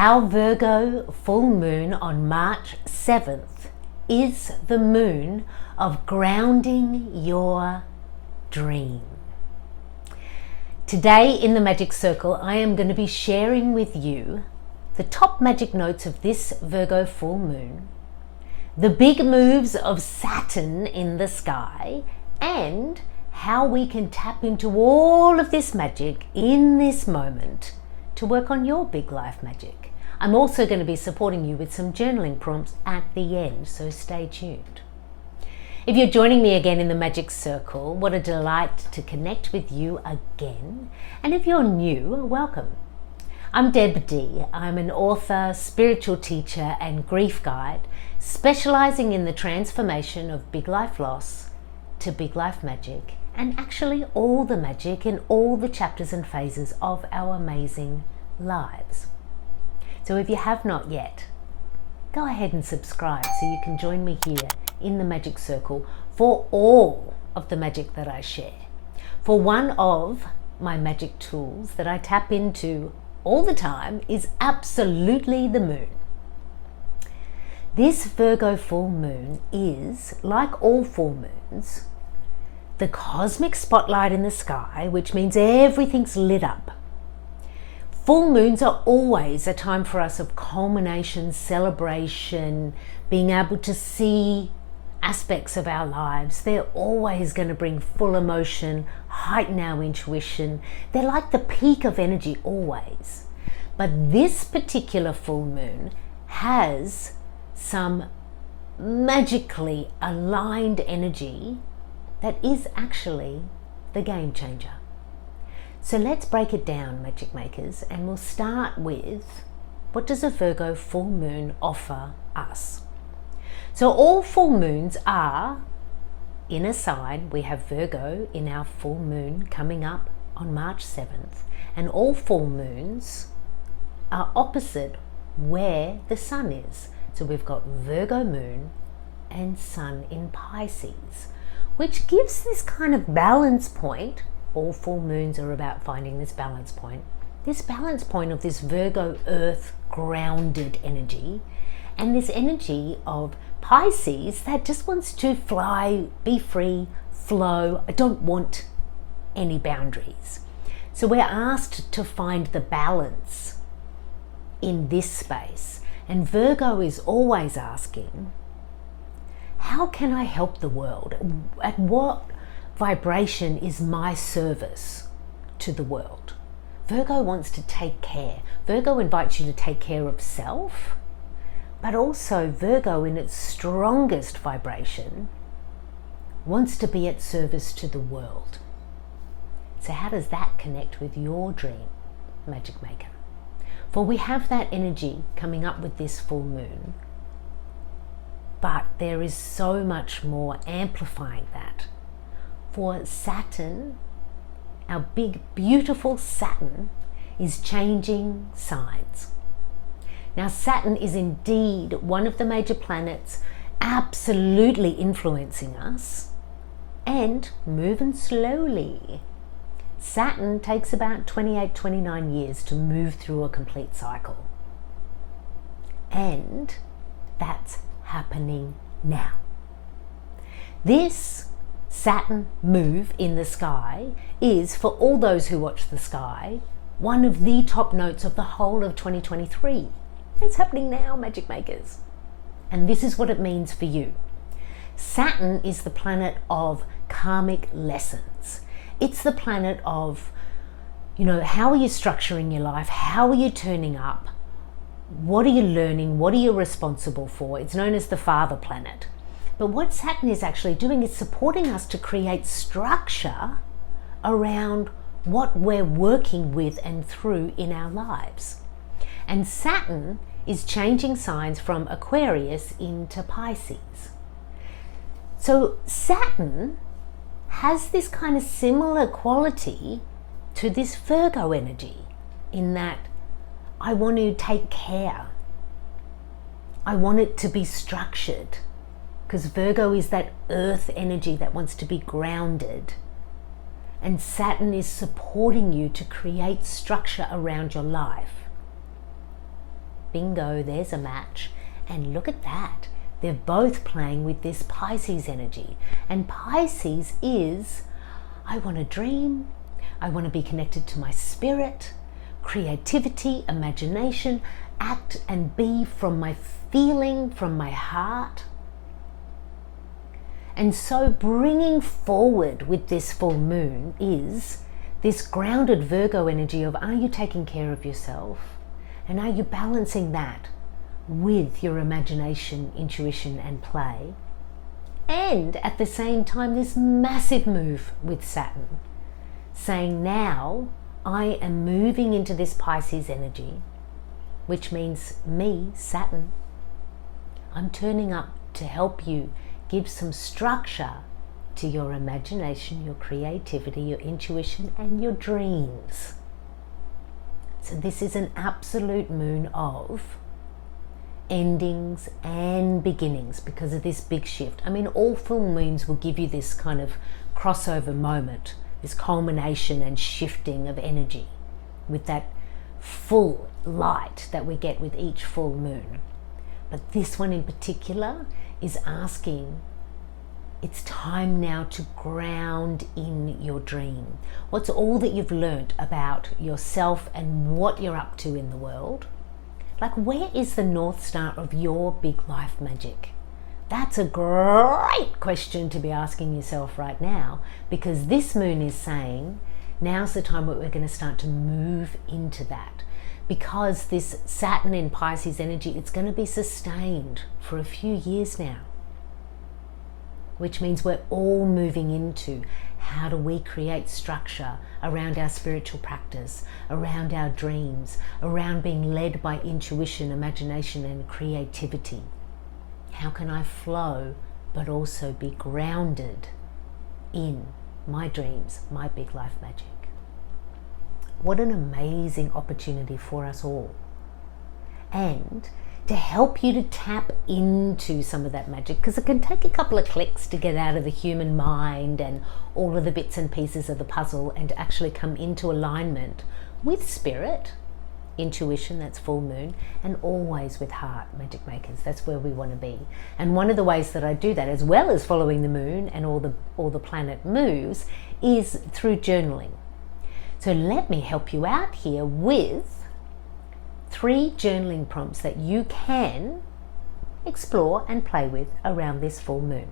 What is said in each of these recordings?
Our Virgo full moon on March 7th is the moon of grounding your dream. Today in the Magic Circle, I am going to be sharing with you the top magic notes of this Virgo full moon, the big moves of Saturn in the sky, and how we can tap into all of this magic in this moment to work on your big life magic. I'm also going to be supporting you with some journaling prompts at the end, so stay tuned. If you're joining me again in the Magic Circle, what a delight to connect with you again. And if you're new, welcome. I'm Deb D. I'm an author, spiritual teacher, and grief guide, specializing in the transformation of big life loss to big life magic, and actually all the magic in all the chapters and phases of our amazing lives. So if you have not yet, go ahead and subscribe so you can join me here in the Magic Circle for all of the magic that I share. For one of my magic tools that I tap into all the time is absolutely the moon. This Virgo full moon is, like all full moons, the cosmic spotlight in the sky, which means everything's lit up. Full moons are always a time for us of culmination, celebration, being able to see aspects of our lives. They're always going to bring full emotion, heighten our intuition. They're like the peak of energy always. But this particular full moon has some magically aligned energy that is actually the game changer. So let's break it down, magic makers, and we'll start with, what does a Virgo full moon offer us? So all full moons are in a sign. We have Virgo in our full moon coming up on March 7th, and all full moons are opposite where the sun is. So we've got Virgo moon and sun in Pisces, which gives this kind of balance point. All full moons are about finding this balance point of this Virgo earth grounded energy, and this energy of Pisces that just wants to fly, be free, flow. I don't want any boundaries. So we're asked to find the balance in this space, and Virgo is always asking, how can I help the world? At what vibration is my service to the world? Virgo wants to take care. Virgo invites you to take care of self, but also Virgo in its strongest vibration wants to be at service to the world. So how does that connect with your dream, magic maker? For we have that energy coming up with this full moon, but there is so much more amplifying that. For Saturn, our big, beautiful Saturn, is changing signs. Now, Saturn is indeed one of the major planets absolutely influencing us and moving slowly. Saturn takes about 28-29 years to move through a complete cycle. And that's happening now. This Saturn move in the sky is, for all those who watch the sky, one of the top notes of the whole of 2023. It's happening now, magic makers. And this is what it means for you. Saturn is the planet of karmic lessons. It's the planet of, how are you structuring your life? How are you turning up? What are you learning? What are you responsible for? It's known as the father planet. But what Saturn is actually doing is supporting us to create structure around what we're working with and through in our lives. And Saturn is changing signs from Aquarius into Pisces. So Saturn has this kind of similar quality to this Virgo energy in that I want to take care. I want it to be structured. Because Virgo is that earth energy that wants to be grounded. And Saturn is supporting you to create structure around your life. Bingo, there's a match. And look at that. They're both playing with this Pisces energy. And Pisces is, I want to dream, I want to be connected to my spirit, creativity, imagination, act and be from my feeling, from my heart. And so bringing forward with this full moon is this grounded Virgo energy of, are you taking care of yourself? And are you balancing that with your imagination, intuition and play? And at the same time, this massive move with Saturn, saying now I am moving into this Pisces energy, which means me, Saturn, I'm turning up to help you give some structure to your imagination, your creativity, your intuition, and your dreams. So this is an absolute moon of endings and beginnings because of this big shift. I mean, all full moons will give you this kind of crossover moment, this culmination and shifting of energy with that full light that we get with each full moon. But this one in particular is asking, it's time now to ground in your dream. What's all that you've learnt about yourself and what you're up to in the world? Like, where is the North Star of your big life magic? That's a great question to be asking yourself right now, because this moon is saying, now's the time where we're going to start to move into that. Because this Saturn in Pisces energy, it's going to be sustained for a few years now. Which means we're all moving into how do we create structure around our spiritual practice, around our dreams, around being led by intuition, imagination and creativity. How can I flow but also be grounded in my dreams, my big life magic? What an amazing opportunity for us all. And to help you to tap into some of that magic, because it can take a couple of clicks to get out of the human mind and all of the bits and pieces of the puzzle and to actually come into alignment with spirit, intuition, that's full moon, and always with heart, magic makers. That's where we want to be. And one of the ways that I do that, as well as following the moon and all the planet moves, is through journaling. So let me help you out here with 3 journaling prompts that you can explore and play with around this full moon.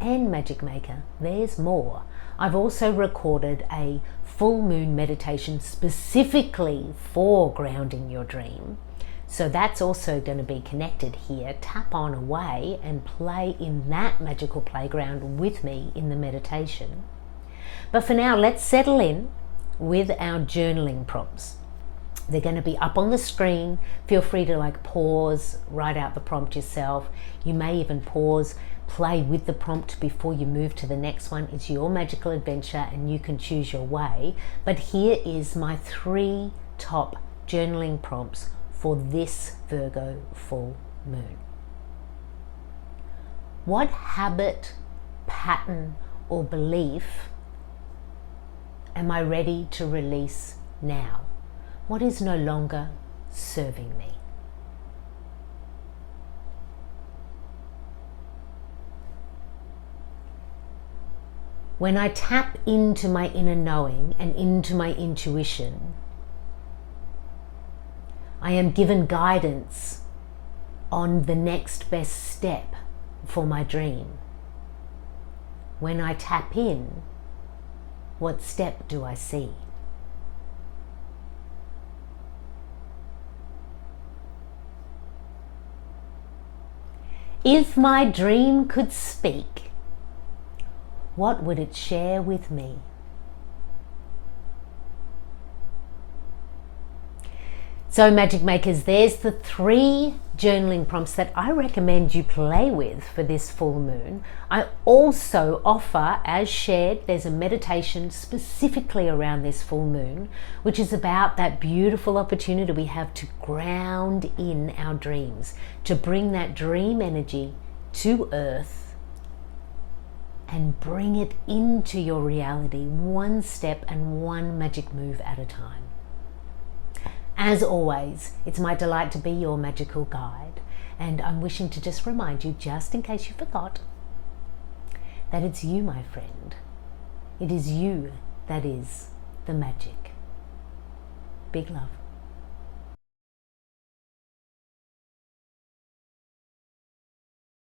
And Magic Maker, there's more. I've also recorded a full moon meditation specifically for grounding your dream. So that's also going to be connected here. Tap on away and play in that magical playground with me in the meditation. But for now, let's settle in with our journaling prompts. They're going to be up on the screen. Feel free to pause, write out the prompt yourself. You may even pause, play with the prompt before you move to the next one. It's your magical adventure and you can choose your way. But here is my 3 top journaling prompts for this Virgo full moon. What habit, pattern, or belief am I ready to release now? What is no longer serving me? When I tap into my inner knowing and into my intuition, I am given guidance on the next best step for my dream. When I tap in, what step do I see? If my dream could speak, what would it share with me? So Magic Makers, there's the 3 journaling prompts that I recommend you play with for this full moon. I also offer, as shared, there's a meditation specifically around this full moon, which is about that beautiful opportunity we have to ground in our dreams, to bring that dream energy to earth and bring it into your reality, one step and one magic move at a time. As always, it's my delight to be your magical guide, and I'm wishing to just remind you, just in case you forgot, that it's you, my friend. It is you that is the magic. Big love.